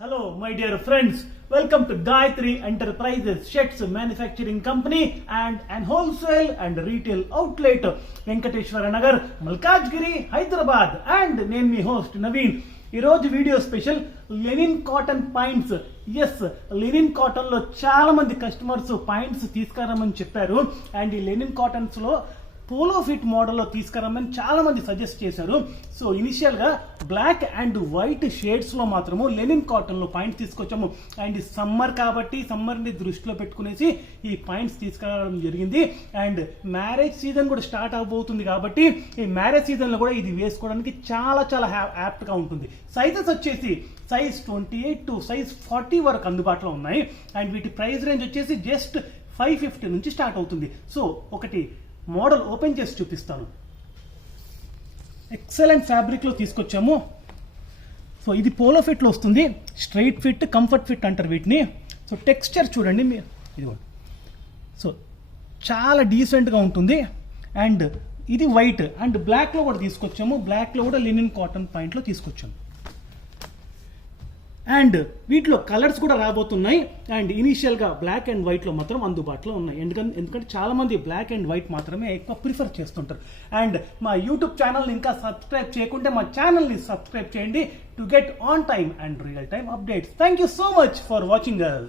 Hello, my dear friends. Welcome to Gayatri Enterprises, Sheds Manufacturing Company and an wholesale and retail outlet, Venkateshwara Nagar, Malkajgiri, Hyderabad. And name me host Naveen. ఈ రోజు వీడియో special linen cotton pants. Yes, linen cotton లో చాలా మంది customers pants తీసుకురామని చెప్పారు. And ఈ linen cottons లో పోలో ఫిట్ మోడల్లో తీసుకురామని చాలా మంది సజెస్ట్ చేశారు. సో ఇనిషియల్ గా బ్లాక్ అండ్ వైట్ షేడ్స్ లో మాత్రము లెనిన్ కాటన్ లో పాయింట్స్ తీసుకొచ్చాము. అండ్ సమ్మర్ కాబట్టి సమ్మర్ ని దృష్టిలో పెట్టుకునేసి ఈ పాయింట్స్ తీసుకురావడం జరిగింది. అండ్ మ్యారేజ్ సీజన్ కూడా స్టార్ట్ అవబోతుంది కాబట్టి ఈ మ్యారేజ్ సీజన్ లో కూడా ఇది వేసుకోవడానికి చాలా చాలా యాప్ట్ గా ఉంటుంది. సైజెస్ వచ్చేసి సైజ్ 28 టు సైజ్ 40 వరకు అందుబాటులో ఉన్నాయి. అండ్ వీటి ప్రైస్ రేంజ్ వచ్చేసి జస్ట్ 550 నుంచి స్టార్ట్ అవుతుంది. సో ఒకటి మోడల్ ఓపెన్ చేసి చూపిస్తాను. ఎక్సలెంట్ ఫ్యాబ్రిక్ లో తీసుకొచ్చాము. సో ఇది పోలో ఫిట్ లో వస్తుంది. స్ట్రైట్ ఫిట్, కంఫర్ట్ ఫిట్ అంటారు వీటిని. సో టెక్స్చర్ చూడండి మీరు, ఇదిగోండి. సో చాలా డీసెంట్ గా ఉంటుంది. అండ్ ఇది వైట్ అండ్ బ్లాక్ లో కూడా తీసుకొచ్చాము. బ్లాక్ లో కూడా లినిన్ కాటన్ పాయింట్ లో తీసుకొచ్చాము. అండ్ వీటిలో కలర్స్ కూడా రాబోతున్నాయి. అండ్ ఇనీషియల్ గా బ్లాక్ అండ్ వైట్ లో మాత్రం అందుబాటులో ఉన్నాయి. ఎందుకంటే చాలా మంది బ్లాక్ అండ్ వైట్ మాత్రమే ఎక్కువ ప్రిఫర్ చేస్తుంటారు. అండ్ మా యూట్యూబ్ ఛానల్ని ఇంకా సబ్స్క్రైబ్ చేయకుంటే మా ఛానల్ని సబ్స్క్రైబ్ చేయండి to get on time and real time updates. Thank you so much for watching us.